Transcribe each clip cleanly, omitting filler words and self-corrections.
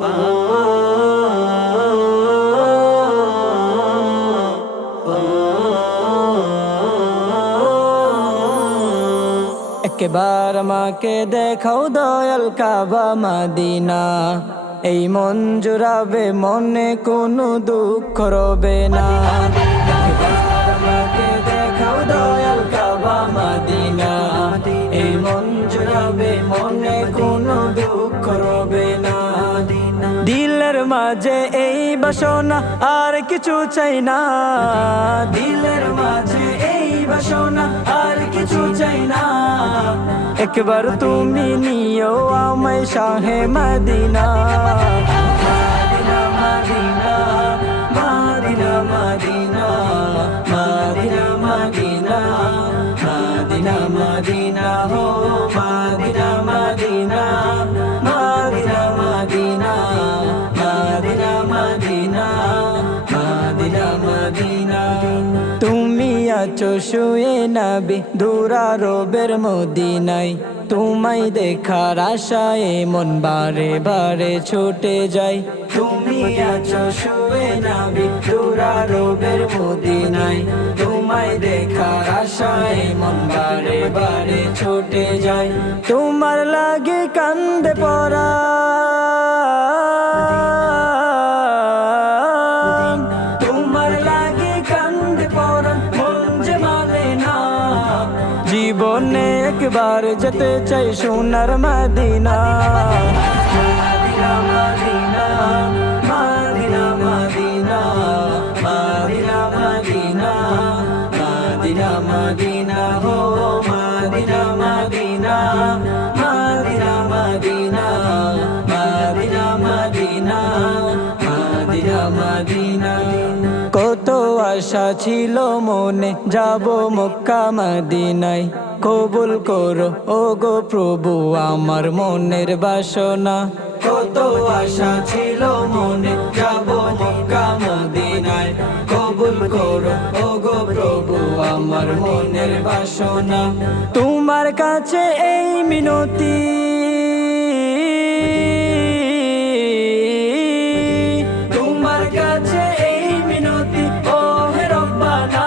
একবার আমাকে দেখাও দয়াল কাবা মদিনা, এই মন জুড়াবে মনে কোনো দুঃখ রবে না। একবার আমাকে দেখাও দয়াল কাবা মদিনা, এই মন জুড়াবে মনে কোনো দুঃখ রবে না। দিলের মাঝে এই বাসনা আর কিছু চাই না, দিলের মাঝে এই বাসনা আর কিছু চাই না। একবার তুমি নিও আমায় শাহে মদিনা, মদিনা মদিনা মদিনা মদিনা মদিনা মদিনা মদিনা মদিনা হো মদিনা মদিনা মদিনা মদিনা মদিনা মদিনা মদিনা মদিনা। তুমি আছো শুয়ে নবী দুরারোবের মদিনায়, তোমায় দেখার আশায় মন বারে বারে ছুটে যায়। তুমি আছো শুয়ে নবী দুরারোবের মদিনায়, তোমায় দেখার আশায় মন বারে বারে ছুটে যায়। তোমার লাগে কান্দে পড়া জীবনে একবার যেতে চাই সোনার মদিনা, মদিনা মদিনা মদিনা মদিনা মদিনা মদিনা মদিনা মদিনা হো মদিনা মদিনা মদিনা মদিনা মদিনা মদিনা মদিনা মদিনা। কত আশা ছিল মনে যাব মক্কা মদিনায়, কবুল করো ও গো প্রভু আমার মনের বাসনা। কত আশা ছিল মনে যাব মক্কা মদিনায়, কবুল করো ও গো প্রভু আমার মনের বাসনা। তোমার কাছে এই মিনতি, তোমার কাছে এই মিনতি ও হে রব্বানা,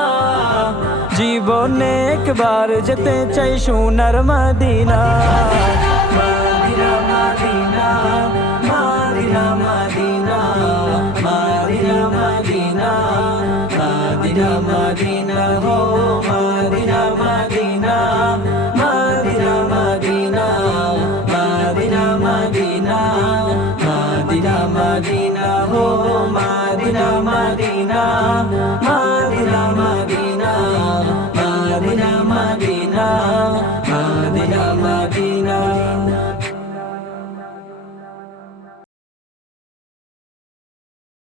জীবনে একবার যেতে চাই সোনার মদিনা, মদিনা মদিনা মদিনা মদিনা মদিনা মদিনা মদিনা মদিনা হো মদিনা মদিনা মদিনা মদিনা মদিনা মদিনা মদিনা মদিনা হো মদিনা মদিনা মদিনা মদিনা মদিনা মদিনা।